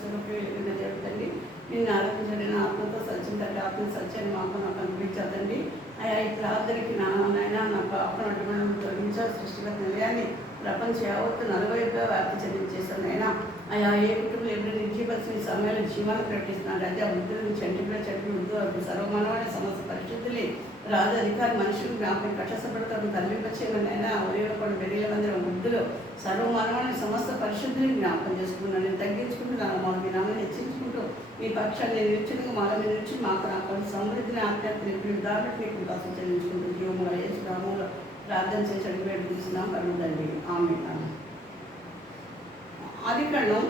స్వరూపి వెలిగిన దేవుడు తండ్రి, నిన్ను ఆరాధించండి. నా ఆత్మతో సత్యం తండ్రి, ఆత్మ సత్యాన్ని మాకు నాకు అనుభవించదండి. అయ్యా ఈ ప్రార్థనకి నాయన నాకు ఆపనటువంటి తొలగించాలి. సృష్టిగత నిలయాన్ని ప్రపంచ యావత్తు 40గా వ్యాప్తి చెందించేస్తాను. అయినా అయ్యా ఏ కుటుంబంలో ఎవరు నిర్జీవలసిన సమయంలో జీవాన్ని ప్రకటిస్తున్నారు. అదే వృద్ధుల నుంచి చెంటి వృద్ధులు సర్వమానమైన సమస్త పరిస్థితుల్ని రాజధికారి మనుషులు జ్ఞాపకం కష్టపడతారు తల్లింపచేయమనైనా ఒరేపడి వెరీల మందిరం వృద్ధులు సర్వమానమైన సమస్త పరిశుద్ధిని జ్ఞాపకం చేసుకున్నాను. నేను తగ్గించుకుంటున్నాను. మాకు మీ నామని హెచ్చించుకుంటూ మీ పక్షాన్ని నేను నిలిచినగా మాల మీద నుంచి మాకు నాకు సమృద్ధిని ఆత్మహత్య విధానం మీకు కోసం చెల్లించుకుంటూ జీవముల యేసు నామములో ప్రార్థన చేసి అడిగి తీసుకున్నాం కలుగుదండి. ఆమేన్. ఆదికాండం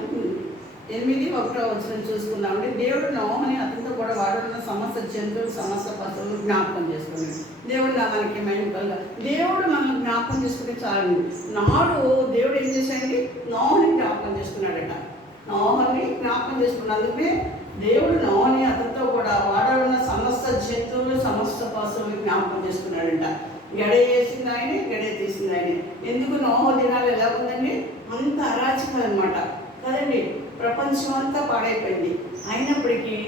8:1 చూసుకుందామండి. దేవుడు నోహని అతనితో కూడా వాడుతున్న సమస్త జంతువులు సమస్త పశువులు జ్ఞాపకం చేసుకున్నాడు. దేవుడు మనకి మహిమకల్గా దేవుడు మనం జ్ఞాపకం చేసుకుని చాలండి. నాడు దేవుడు ఏం చేశాడండి, నోహని జ్ఞాపకం చేసుకున్నాడట. నోహని జ్ఞాపకం చేసుకున్నందుకే దేవుడు నోహని అతనితో కూడా వాడుతున్న సమస్త జంతువులు సమస్త పశువులు జ్ఞాపకం చేసుకున్నాడంట. గడే వేసింది ఆయనే, గడే తీసింది ఆయనే. ఎందుకు నోహ దినాలు ఎలా ఉందండి, అంత అరాచకం అనమాట కదండి. ప్రపంచం అంతా పాడైపోయింది. అయినప్పటికీ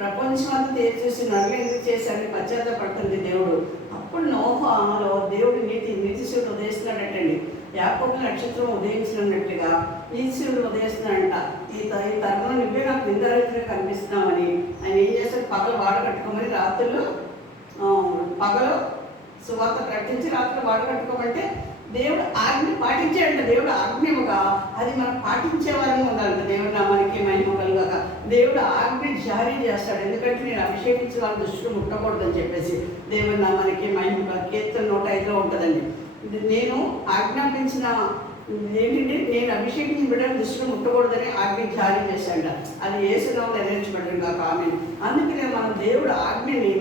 ప్రపంచం అంతా తీర్చేసి నడులు ఎందుకు చేశాడని పశ్చాత్తపడుతుంది దేవుడు. అప్పుడు నోహలో దేవుడు నీతిశూరుడు ఉదయిస్తున్నాడటండి. యాకోబు నక్షత్రం ఉదయించినట్టుగా నీతిశూరుడు ఉదయిస్తున్నాడంట. ఈ తరంలో నువ్వే నాకు నిందారిత్రిగా కనిపిస్తున్నామని ఆయన ఏం చేస్తాడు, పగలు వాడ కట్టుకోమని రాత్రులు పగలు సువార్త ప్రకటించి రాత్రి వాడ కట్టుకోమంటే దేవుడు ఆజ్ఞ పాటించాడంట. దేవుడు ఆజ్ఞముగా అది మనం పాటించేవారని ఉండాలంట. దేవుడు నామానికి మహిమ కలుగాక దేవుడు ఆజ్ఞ జారీ చేస్తాడు. ఎందుకంటే నేను అభిషేకించిన వాళ్ళ దృష్టిలో ముట్టకూడదని చెప్పేసి దేవుడు నామానికి మహిమ కీర్తన 105లో ఉంటుందండి. నేను ఆజ్ఞాపించిన ఏంటంటే నేను అభిషేకించిన బిడ్డల దృష్టిలో ముట్టకూడదని ఆజ్ఞ జారీ చేశాడు. అది యేసునామములో నెరవేర్చబడింది కాక ఆమేన్. అందుకనే మనం దేవుడు ఆజ్ఞని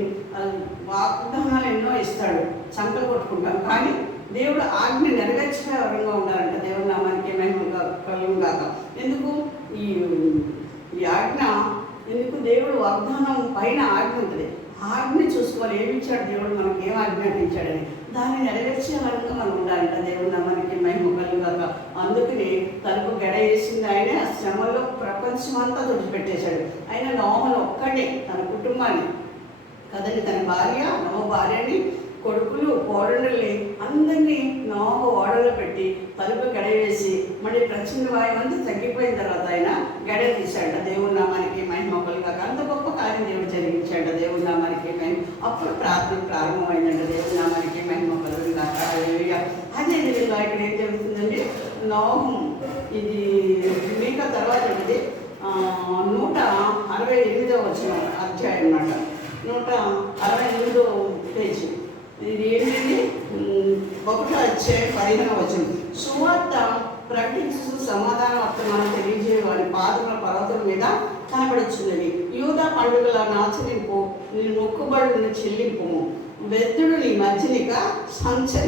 వాగ్దానాలు ఎన్నో ఇస్తాడు, సంకలు కొట్టుకుంటాం. కానీ దేవుడు ఆజ్ఞ నెరవేర్చే వరంగా ఉండాలంట. దేవుడు నామానికి మహిమ కలుగుగాక. ఎందుకు ఈ ఆజ్ఞ ఎందుకు, దేవుడు వాగ్దానం పైన ఆజ్ఞ ఉంటుంది. ఆజ్ఞ చూసుకోవాలి, ఏమిచ్చాడు దేవుడు మనకి, ఏం ఆజ్ఞాపించాడని దాన్ని నెరవేర్చే వరంగా మనం ఉండాలంట. దేవుడు నామానికి మహిమ కలుగుగాక. అందుకని తలుపు గడ వేసింది ఆయనే. ఆ శ్రమలో ప్రపంచం అంతా తుడిచిపెట్టేశాడు. ఆయన నోహలో ఒక్కడే తన కుటుంబాన్ని కదండి, తన భార్య నోహ భార్యని కొడుకులు కోడళ్ళని అందరినీ నోహ ఓడలో పెట్టి తలుపు గడవేసి మళ్ళీ ప్రచండ వాయువు అంతా తగ్గిపోయిన తర్వాత ఆయన గడ తీశాడ. దేవుడి నామానికి మహిమ కలుగాక. అంత గొప్ప కార్యం దేవుడు జరిగించాడు. దేవుడి నామానికి మహిమ. అప్పుడు ప్రార్థన ప్రారంభమైందంట. దేవుడి నామానికి మహిమ కలుగాక. అదే విధంగా ఇక్కడ ఏం జరుగుతుందండి, నోహం ఇది మీక తర్వాత ఉంటుంది 168వ అధ్యాయం అన్నమాట. 168వ పేజీ. ఇది ఏంటంటే 1వ అధ్యాయం 15వ సువార్త ప్రకటించు సమాధాన వర్తమానం తెలియజేయ వారి పాదముల పర్వతం మీద కనబడుచున్నది. యూదా పండుగల నాచరింపు, నీ మొక్కుబడులను చెల్లింపు, వెద్దుడు నీ మధ్యనిక సంచరి